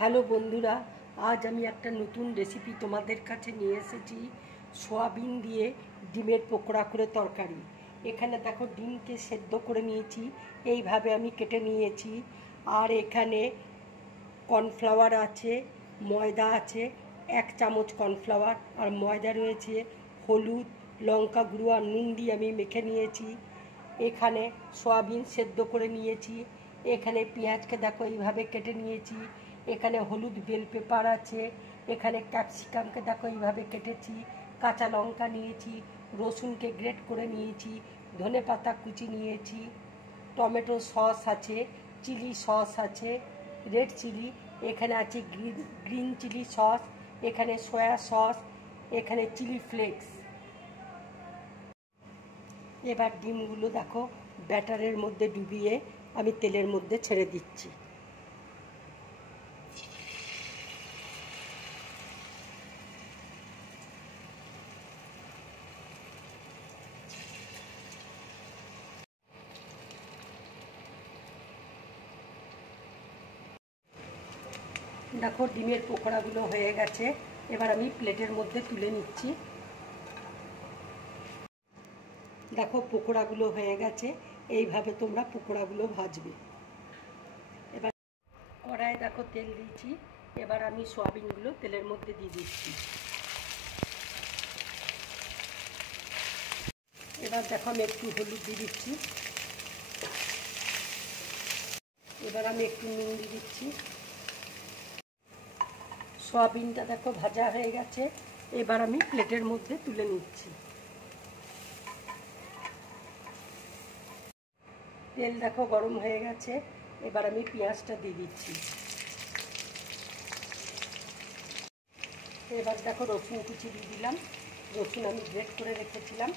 Hello বন্ধুরা, আজ আমি একটা নতুন রেসিপি তোমাদের কাছে নিয়ে এসেছি। সয়াবিন দিয়ে ডিমের পকোড়া করে তরকারি। এখানে দেখো, ডিমকে সেদ্ধ করে নিয়েছি, এইভাবে আমি কেটে নিয়েছি। আর এখানে কর্নফ্লাওয়ার আছে, ময়দা আছে, 1 চামচ কর্নফ্লাওয়ার আর ময়দা রয়েছে, হলুদ, লঙ্কা গুঁড়ো আর নুন দিয়ে আমি মেখে নিয়েছি। এখানে সয়াবিন সেদ্ধ করে নিয়েছি। এখানে পেঁয়াজকে দেখো এইভাবে কেটে নিয়েছি। এখানে হলুদ বেল পেপার আছে। এখানে ক্যাপসিকামকে দেখো এইভাবে কেটেছি। কাঁচা লঙ্কা নিয়েছি, রসুনকে গ্রেট করে নিয়েছি, ধনে পাতা কুচি নিয়েছি, টমেটো সস আছে, চিলি সস আছে, রেড চিলি, এখানে আছে গ্রিন চিলি সস, এখানে সয়া সস, এখানে চিলি ফ্লেক্স। এবার ডিমগুলো দেখো ব্যাটারের মধ্যে ডুবিয়ে আমি তেলের মধ্যে ছেড়ে দিচ্ছি। দেখো ডিমের পকোড়াগুলো হয়ে গেছে, এবার আমি প্লেটের মধ্যে তুলে নিচ্ছি। দেখো পকোড়াগুলো হয়ে গেছে, এইভাবে তোমরা পকোড়াগুলো ভাজবে। এবার কড়াই দেখো তেল দিয়েছি, এবার আমি সয়াবিনগুলো তেলের মধ্যে দিয়ে দিচ্ছি। এবার দেখো আমি একটু হলুদ দিয়ে দিচ্ছি। এবার আমি একটু নুন দিয়ে দিচ্ছি। সয়াবিনটা দেখো ভাজা হয়ে গেছে, এবার আমি প্লেটের মধ্যে তুলে নিচ্ছি। তেল দেখো গরম হয়ে গেছে, এবার আমি পেঁয়াজটা দিয়ে দিচ্ছি। এবার দেখো রসুন কুচি দিয়ে দিলাম, রসুন আমি গ্রেট করে রেখেছিলাম।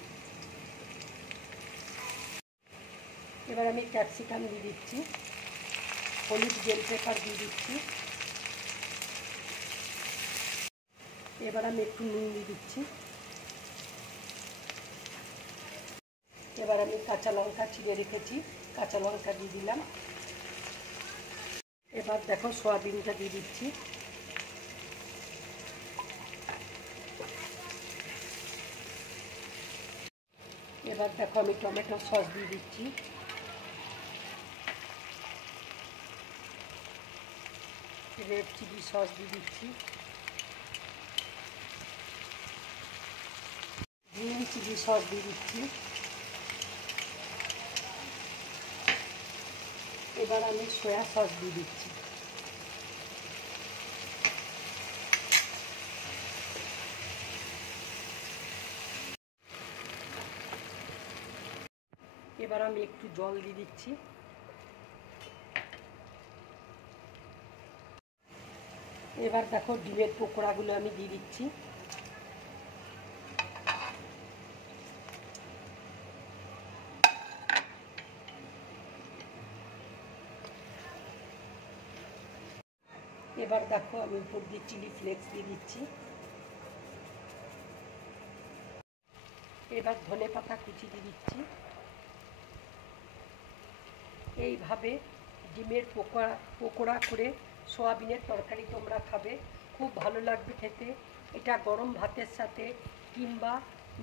এবার আমি ক্যাপসিকাম দিয়ে দিচ্ছি, হলুদ বেল পেপার দিয়ে দিচ্ছি। এবার আমি একটু নুন দিয়ে দিচ্ছি। এবার আমি কাঁচা লঙ্কা চিড়ে রেখেছি, কাঁচা লঙ্কা দিয়ে দিলাম। এবার দেখো সয়াবিনটা দিয়ে দিচ্ছি। এবার দেখো আমি টমেটো সস দিয়ে দিচ্ছি। রেড চিলি সস দিয়ে দিচ্ছি, গ্রিন চিলি সস দিয়ে দিচ্ছি। এবার আমি সয়া সস দিয়ে দিচ্ছি। এবার আমি একটু জল দিয়ে দিচ্ছি। এবার দেখো ডিমের পকোড়াগুলো আমি দিয়ে দিচ্ছি। এবার দেখো আমি উপর দিয়ে চিলি ফ্লেক্স দিয়ে দিচ্ছি। এবার ধনে পাতা কুচি দিয়ে দিচ্ছি। এইভাবে ডিমের পকোড়া করে সয়াবিনের তরকারি তোমরা খাবে, খুব ভালো লাগবে খেতে। এটা গরম ভাতের সাথে কিংবা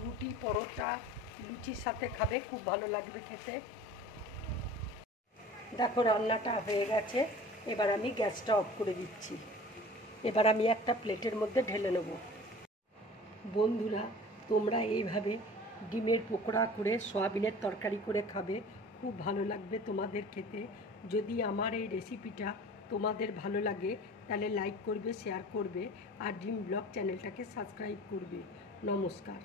রুটি, পরোটা, লুচির সাথে খাবে, খুব ভালো লাগবে খেতে। দেখো রান্নাটা হয়ে গেছে, এবার আমি গ্যাসটা অফ করে দিচ্ছি। এবার আমি একটা প্লেটের মধ্যে ঢেলে নেব। বন্ধুরা, তোমরা এইভাবে ডিমের পকোড়া করে সয়াবিনের তরকারি করে খাবে, খুব ভালো লাগবে তোমাদের খেতে। যদি আমার এই রেসিপিটা তোমাদের ভালো লাগে তাহলে লাইক করবে, শেয়ার করবে আর ড্রিম ব্লগ চ্যানেলটাকে সাবস্ক্রাইব করবে। নমস্কার।